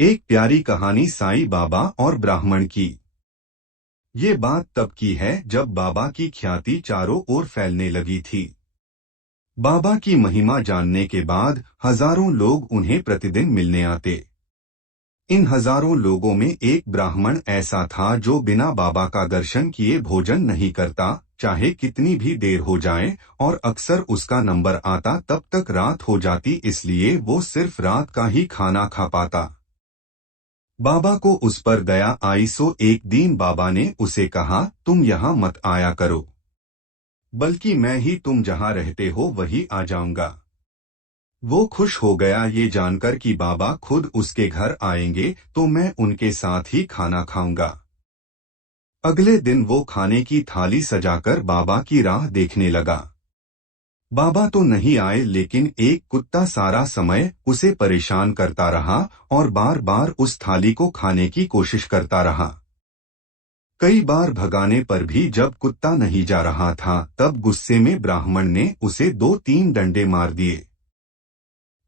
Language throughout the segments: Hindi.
एक प्यारी कहानी साईं बाबा और ब्राह्मण की। ये बात तब की है जब बाबा की ख्याति चारों ओर फैलने लगी थी। बाबा की महिमा जानने के बाद हजारों लोग उन्हें प्रतिदिन मिलने आते। इन हजारों लोगों में एक ब्राह्मण ऐसा था जो बिना बाबा का दर्शन किए भोजन नहीं करता, चाहे कितनी भी देर हो जाए, और अक्सर उसका नंबर आता तब तक रात हो जाती, इसलिए वो सिर्फ रात का ही खाना खा पाता। बाबा को उस पर दया आई, सो एक दिन बाबा ने उसे कहा, तुम यहाँ मत आया करो, बल्कि मैं ही तुम जहाँ रहते हो वही आ जाऊंगा। वो खुश हो गया ये जानकर कि बाबा खुद उसके घर आएंगे, तो मैं उनके साथ ही खाना खाऊंगा। अगले दिन वो खाने की थाली सजाकर बाबा की राह देखने लगा। बाबा तो नहीं आए, लेकिन एक कुत्ता सारा समय उसे परेशान करता रहा और बार बार उस थाली को खाने की कोशिश करता रहा। कई बार भगाने पर भी जब कुत्ता नहीं जा रहा था, तब गुस्से में ब्राह्मण ने उसे 2-3 डंडे मार दिए।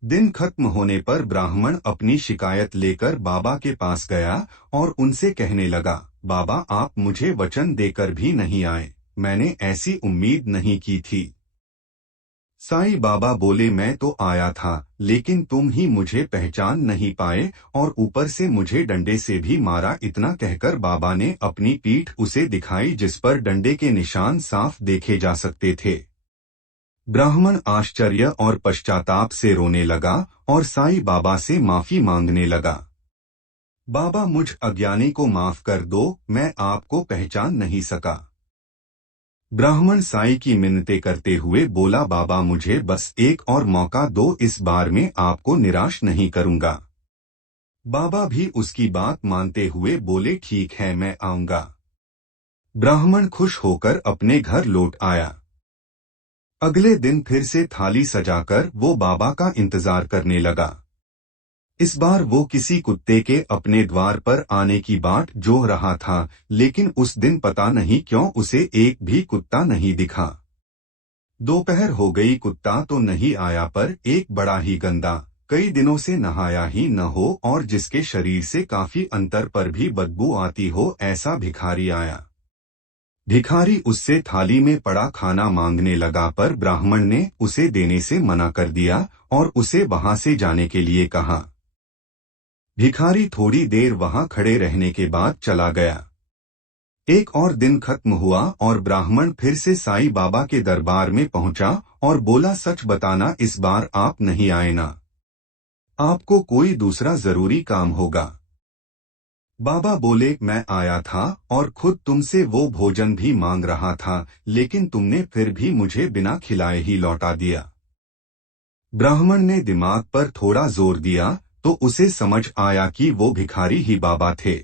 दिन खत्म होने पर ब्राह्मण अपनी शिकायत लेकर बाबा के पास गया और उनसे कहने लगा, बाबा, आप मुझे वचन देकर भी नहीं आए, मैंने ऐसी उम्मीद नहीं की थी। साईं बाबा बोले, मैं तो आया था, लेकिन तुम ही मुझे पहचान नहीं पाए और ऊपर से मुझे डंडे से भी मारा। इतना कहकर बाबा ने अपनी पीठ उसे दिखाई, जिस पर डंडे के निशान साफ देखे जा सकते थे। ब्राह्मण आश्चर्य और पश्चाताप से रोने लगा और साईं बाबा से माफी मांगने लगा। बाबा, मुझ अज्ञानी को माफ कर दो, मैं आपको पहचान नहीं सका। ब्राह्मण साईं की मिन्नतें करते हुए बोला, बाबा, मुझे बस एक और मौका दो, इस बार में आपको निराश नहीं करूंगा। बाबा भी उसकी बात मानते हुए बोले, ठीक है, मैं आऊंगा। ब्राह्मण खुश होकर अपने घर लौट आया। अगले दिन फिर से थाली सजाकर वो बाबा का इंतजार करने लगा। इस बार वो किसी कुत्ते के अपने द्वार पर आने की बाट जोह रहा था, लेकिन उस दिन पता नहीं क्यों उसे एक भी कुत्ता नहीं दिखा। दोपहर हो गई, कुत्ता तो नहीं आया, पर एक बड़ा ही गंदा, कई दिनों से नहाया ही न हो और जिसके शरीर से काफी अंतर पर भी बदबू आती हो, ऐसा भिखारी आया। भिखारी उससे थाली में पड़ा खाना मांगने लगा, पर ब्राह्मण ने उसे देने से मना कर दिया और उसे वहां से जाने के लिए कहा। भिखारी थोड़ी देर वहां खड़े रहने के बाद चला गया। एक और दिन खत्म हुआ और ब्राह्मण फिर से साईं बाबा के दरबार में पहुंचा और बोला, सच बताना, इस बार आप नहीं आए ना? आपको कोई दूसरा जरूरी काम होगा। बाबा बोले, मैं आया था और खुद तुमसे वो भोजन भी मांग रहा था, लेकिन तुमने फिर भी मुझे बिना खिलाए ही लौटा दिया। ब्राह्मण ने दिमाग पर थोड़ा जोर दिया तो उसे समझ आया कि वो भिखारी ही बाबा थे।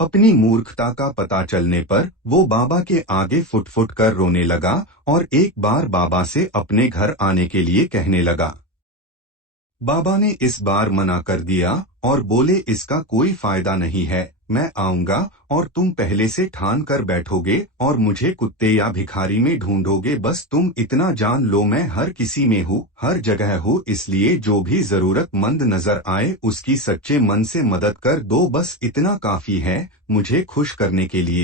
अपनी मूर्खता का पता चलने पर वो बाबा के आगे फुट फुट कर रोने लगा और एक बार बाबा से अपने घर आने के लिए कहने लगा। बाबा ने इस बार मना कर दिया और बोले, इसका कोई फायदा नहीं है, मैं आऊंगा और तुम पहले से ठान कर बैठोगे और मुझे कुत्ते या भिखारी में ढूंढोगे। बस तुम इतना जान लो, मैं हर किसी में हूँ, हर जगह हूँ, इसलिए जो भी जरूरतमंद नजर आए उसकी सच्चे मन से मदद कर दो, बस इतना काफी है मुझे खुश करने के लिए।